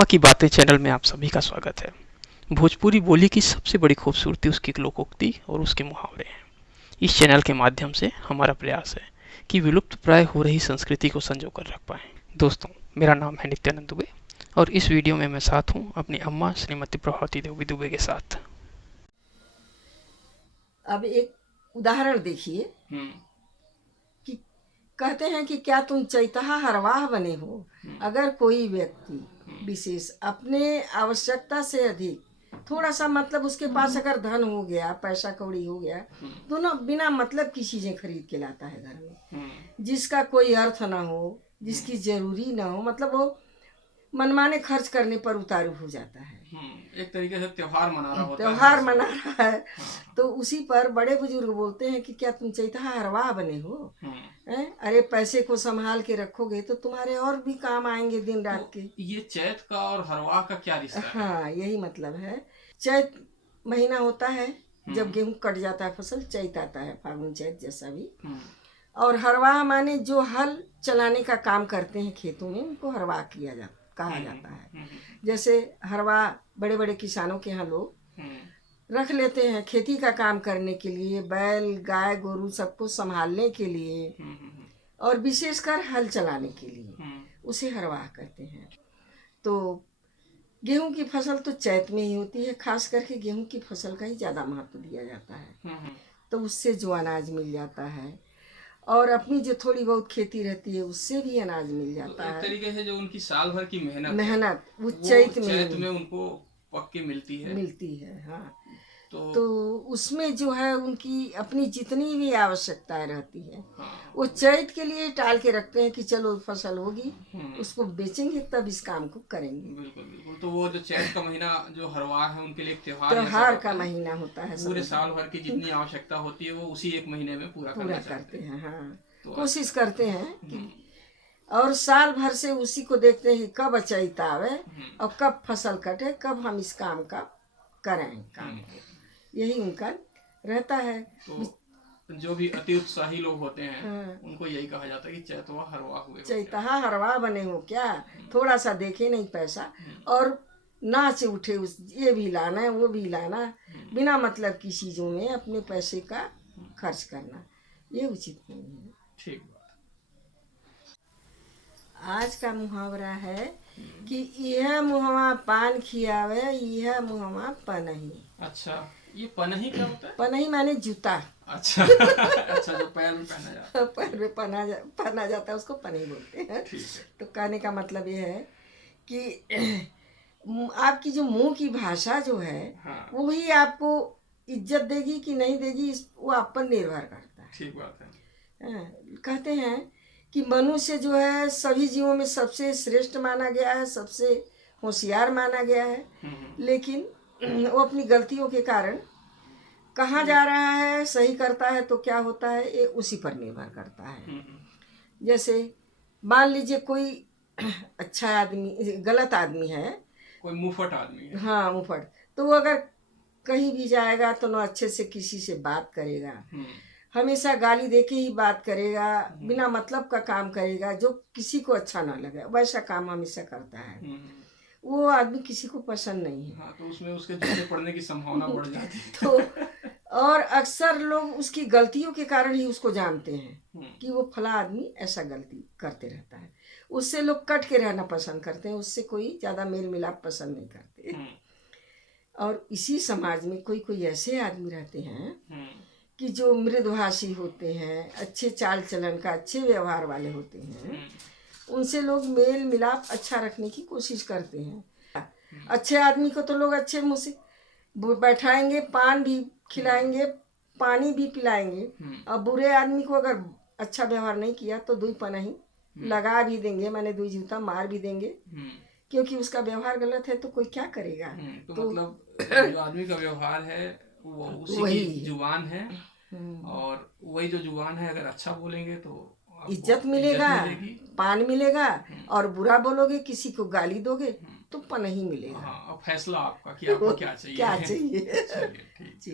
अम्मा की बातें चैनल में आप सभी का स्वागत है। भोजपुरी बोली की सबसे बड़ी खूबसूरती उसकी लोकोक्ति और उसके मुहावरे हैं। इस चैनल के माध्यम से हमारा प्रयास है कि विलुप्त प्राय हो रही संस्कृति को संजो कर रख पाएं। दोस्तों, मेरा नाम है नित्यानंद दुबे और इस वीडियो में मैं साथ हूँ अपनी अम्मा श्रीमती प्रभावती देवी दुबे के साथ। अब एक उदाहरण देखिए कि कहते हैं कि क्या तुम चैतहा हरवाह बने हो। अगर कोई व्यक्ति विशेष अपने आवश्यकता से अधिक थोड़ा सा मतलब उसके पास अगर धन हो गया, पैसा कौड़ी हो गया, तो ना बिना मतलब की चीजें खरीद के लाता है घर में, जिसका कोई अर्थ ना हो, जिसकी जरूरी ना हो, मतलब वो मनमाने खर्च करने पर उतारू हो जाता है। एक तरीके से त्योहार मना रहा होता है। त्योहार मना रहा है। तो उसी पर बड़े बुजुर्ग बोलते हैं कि क्या तुम चैतहा हरवाह बने हो। अरे पैसे को संभाल के रखोगे तो तुम्हारे और भी काम आएंगे दिन रात के। ये चैत का और हरवाह का क्या रिश्ता है? हाँ, यही मतलब है। चैत महीना होता है जब गेहूं कट जाता है, फसल चैत आता है, फागुन चैत जैसा भी। और हरवाह माने जो हल चलाने का काम करते हैं खेतों में, उनको हरवाह कहा जाता है। जैसे हरवाह बड़े बड़े किसानों के यहाँ लोग रख लेते हैं खेती का काम करने के लिए, बैल गाय गोरू सबको संभालने के लिए और विशेषकर हल चलाने के लिए, उसे हरवाह कहते हैं। तो गेहूं की फसल तो चैत में ही होती है, खास करके गेहूं की फसल का ही ज़्यादा महत्व दिया जाता है। तो उससे जो अनाज मिल जाता है और अपनी जो थोड़ी बहुत खेती रहती है उससे भी अनाज मिल जाता है। एक तरीके से जो उनकी साल भर की मेहनत वो चैत में उनको पक्की मिलती है। हाँ, तो उसमें जो है उनकी अपनी जितनी भी आवश्यकताएं रहती है, वो चैत के लिए टाल के रखते हैं कि चलो फसल होगी, उसको बेचेंगे तब इस काम को करेंगे। बिल्कुल बिल्कुल। तो वो जो चैत का महीना जो हरवाह है उनके लिए त्योहार का महीना होता है। पूरे साल भर की जितनी आवश्यकता होती है वो उसी एक महीने में पूरा करते हैं। हाँ, कोशिश करते हैं कि और साल भर से उसी को देखते हैं कि कब चैत आवे और कब फसल कटे, कब हम इस काम का करें काम। यही उनका रहता है। तो जो भी अति उत्साही लोग होते हैं उनको यही कहा जाता है कि चैतवा हरवा हुए, चैतहा हरवा बने हो क्या। थोड़ा सा देखे नहीं पैसा और नाच उठे, उस ये भी लाना है वो भी लाना, बिना मतलब की चीजों में अपने पैसे का खर्च करना, ये उचित नहीं है। ठीक। आज का मुहावरा है कि यह मुहवा पान खियावे, यह मुहवा पनही। अच्छा, ये पनही क्या होता है? पनही माने जूता। अच्छा अच्छा, जो पैर में पहना जाता है। पैर में पहना जाता है, उसको पनही बोलते हैं। तो कहने का मतलब ये है कि आपकी जो मुंह की भाषा जो है, वो ही आपको इज्जत देगी कि नहीं देगी, वो आप पर निर्भर करता है। ठीक बात है। कहते हैं कि मनुष्य जो है सभी जीवों में सबसे श्रेष्ठ माना गया है, सबसे होशियार माना गया है, लेकिन वो अपनी गलतियों के कारण कहाँ जा रहा है, सही करता है तो क्या होता है, ये उसी पर निर्भर करता है। जैसे मान लीजिए कोई अच्छा आदमी गलत आदमी है, कोई मुफट आदमी है। हाँ, मुफट, तो वो अगर कहीं भी जाएगा तो ना अच्छे से किसी से बात करेगा, हमेशा गाली देके ही बात करेगा, बिना मतलब का काम करेगा, जो किसी को अच्छा ना लगे वैसा काम हमेशा करता है। वो आदमी किसी को पसंद नहीं है। हाँ, तो उसमें उसके जूते पड़ने की संभावना बढ़ जाती है। तो और अक्सर लोग उसकी गलतियों के कारण ही उसको जानते हैं कि वो फला आदमी ऐसा गलती करते रहता है, उससे लोग कट के रहना पसंद करते हैं, उससे कोई ज़्यादा मेल मिलाप पसंद नहीं करते। और इसी समाज में कोई कोई ऐसे आदमी रहते हैं कि जो मृदुभाषी होते हैं, अच्छे चाल चलन का, अच्छे व्यवहार वाले होते हैं, उनसे लोग मेल मिलाप अच्छा रखने की कोशिश करते हैं। अच्छे आदमी को तो लोग अच्छे मुँह से बैठाएंगे, पान भी खिलाएंगे, पानी भी पिलाएंगे, और बुरे आदमी को अगर अच्छा व्यवहार नहीं किया तो दुई पनही लगा भी देंगे, माने दुई जूता मार भी देंगे, क्योंकि उसका व्यवहार गलत है तो कोई क्या करेगा। तो मतलब जो आदमी का व्यवहार है वो उसी की जुबान है, और वही जो जुबान है अगर अच्छा बोलेंगे तो इज्जत मिलेगा, पान मिलेगा, और बुरा बोलोगे, किसी को गाली दोगे तो पनही मिलेगा। हाँ, अब फैसला आपका कि आपको क्या चाहिए। क्या चाहिए। जी।